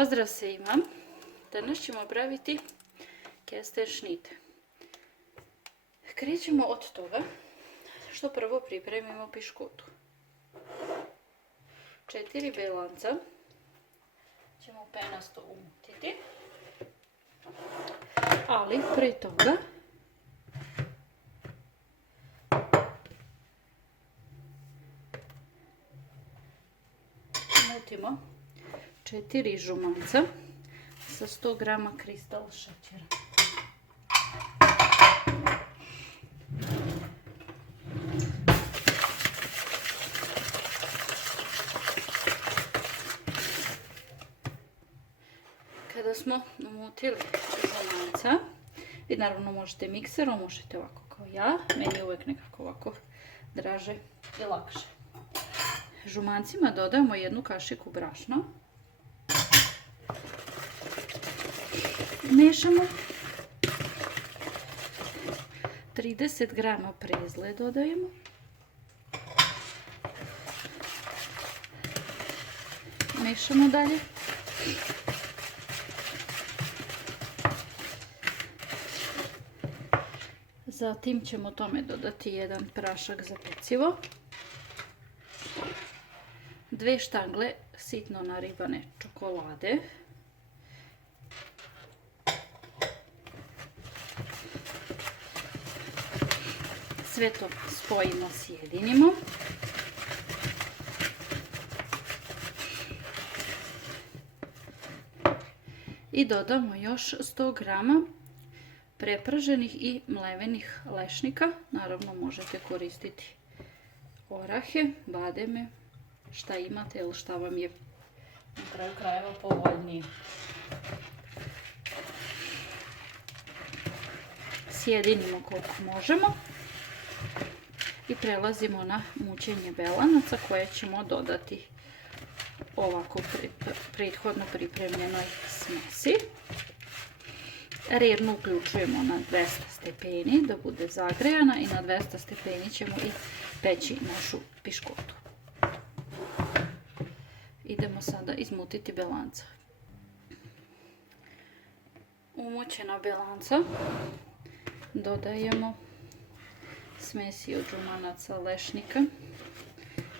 Pozdrav svima! Danas ćemo praviti kesten šnit. Krećemo od toga što prvo pripremimo piškotu. 4 belanca ćemo penasto umutiti, ali prije toga mutimo 4 žumanca sa 100 g kristal šećera. Kada smo umutili žumanca, vi naravno možete mikserom, možete ovako kao ja, meni je uvijek nekako ovako draže i lakše. Žumancima dodajemo 1 kašiku brašna. Mešamo. 30 g prezle dodajemo. Mešamo dalje. Zatim ćemo tome dodati 1 prašak za pecivo. 2 štangle sitno naribane čokolade. Sve to spojimo, sjedinimo. I dodamo još 100 g prepraženih i mlevenih lešnika. Naravno možete koristiti orahe, bademe, šta imate ili šta vam je na kraju krajeva povoljnije. Sjedinimo koliko možemo i prelazimo na mućenje belanaca koje ćemo dodati ovako prethodno pripremljenoj smesi. Rernu uključujemo na 200 stepeni da bude zagrejana i na 200 stepeni ćemo i peći našu piškotu. Idemo sada izmutiti belanca. Umućena belanca dodajemo smesi od žumanaca, lešnika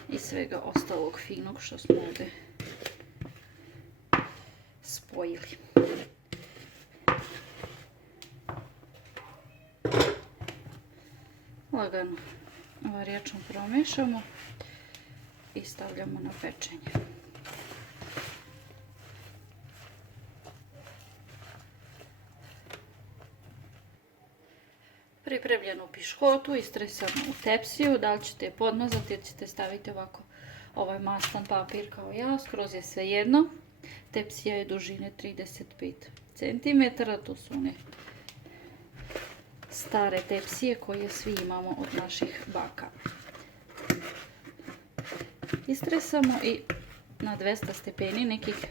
i svega ostalog finog što smo ovdje spojili. Lagano varijačom promiješamo i stavljamo na pečenje. Pripremljenu piškotu istresamo u tepsiju. Da li ćete je podmazati ili ćete staviti ovako ovaj maslan papir kao ja, skroz je svejedno. Tepsija je dužine 35 cm, to su one stare tepsije koje svi imamo od naših baka. Istresamo i na 200 stepeni nekih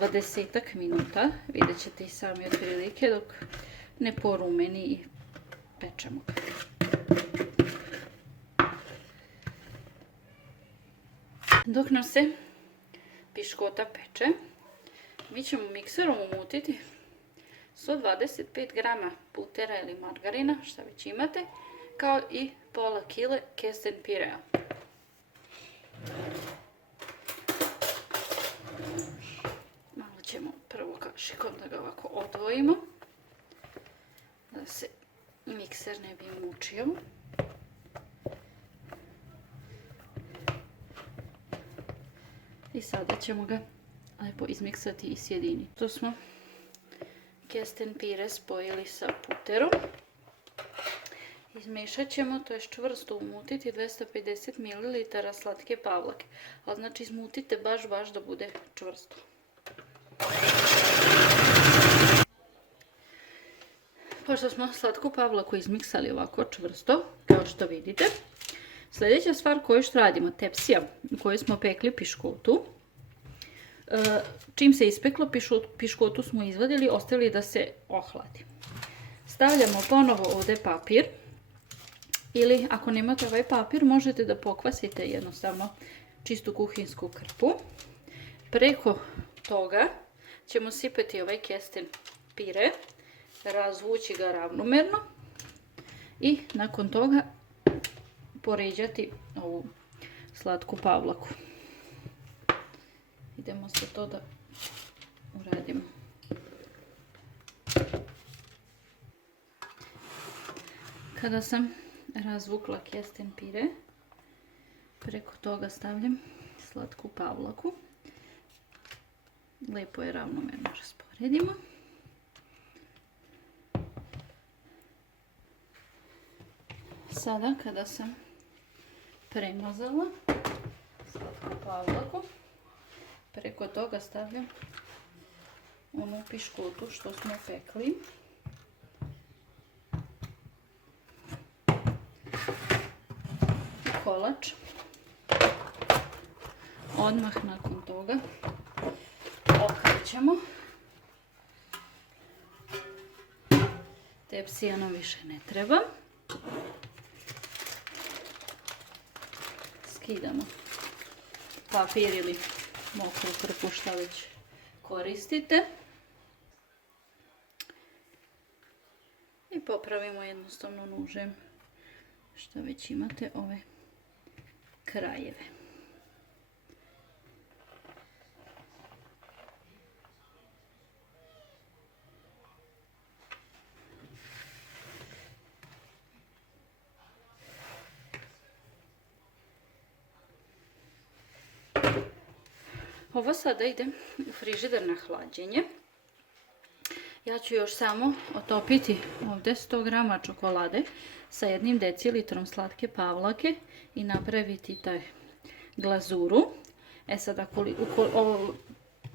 20 minuta. Vidjet ćete i sami otprilike dok ne porumeni i pečemo ga. Dok nam se piškota peče, mi ćemo mikserom umutiti 125 g putera ili margarina, šta već imate, kao i pola kile kesten pirea. Malo ćemo prvo kašikom da ga ovako odvojimo, da se mikser ne bi mučio. I sada ćemo ga lijepo izmiksati i sjediniti. Tu smo kesten pire spojili sa puterom. Izmešat ćemo, to je čvrsto umutiti 250 ml slatke pavlake. Ali znači izmutite baš da bude čvrsto. Pošto smo slatku pavlaku izmiksali ovako čvrsto, kao što vidite, sljedeća stvar koju što radimo, tepsija u kojoj smo pekli piškotu. Čim se ispeklo, piškotu smo izvadili, ostavili da se ohladi. Stavljamo ponovo ovdje papir, ili ako nemate ovaj papir možete da pokvasite jednostavno čistu kuhinsku krpu. Preko toga ćemo sipati ovaj kesten pire, razvući ga ravnomerno i nakon toga poređati ovu slatku pavlaku. Idemo se to da uradimo. Kada sam razvukla kesten pire, preko toga stavljam slatku pavlaku. Lijepo je ravnomerno rasporedimo. Sada kada sam premazala slatku pavlaku, preko toga stavljam onu piškotu što smo pekli. Kolač. Odmah nakon toga okrećemo. Tepsija nam više ne treba. Skidamo papir ili mokru krpu, šta već koristite. I popravimo jednostavno nožem što već imate ove krajeve. Ovo sada ide u frižider na hlađenje. Ja ću još samo otopiti ovdje 100 grama čokolade sa 1 decilitrom slatke pavlake i napraviti taj glazuru. E sada,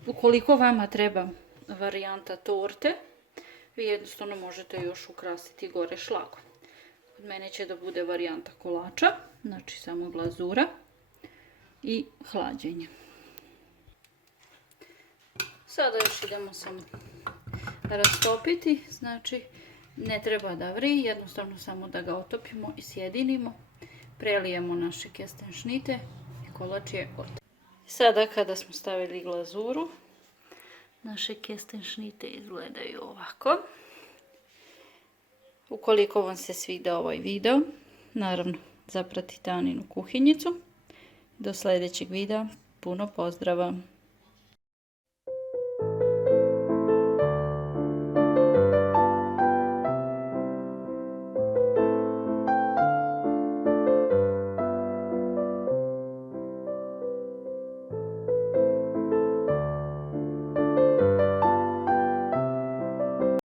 ukoliko vama treba varijanta torte, vi jednostavno možete još ukrasiti gore šlagom. Kod mene će da bude varijanta kolača, znači samo glazura i hlađenje. Sada još idemo samo rastopiti, znači ne treba da vri, jednostavno samo da ga otopimo i sjedinimo. Prelijemo naše kesten šnite i kolač je gotov. Sada kada smo stavili glazuru, naše kesten šnite izgledaju ovako. Ukoliko vam se sviđa ovaj video, naravno zapratite Aninu kuhinjicu. Do sljedećeg videa, puno pozdrava!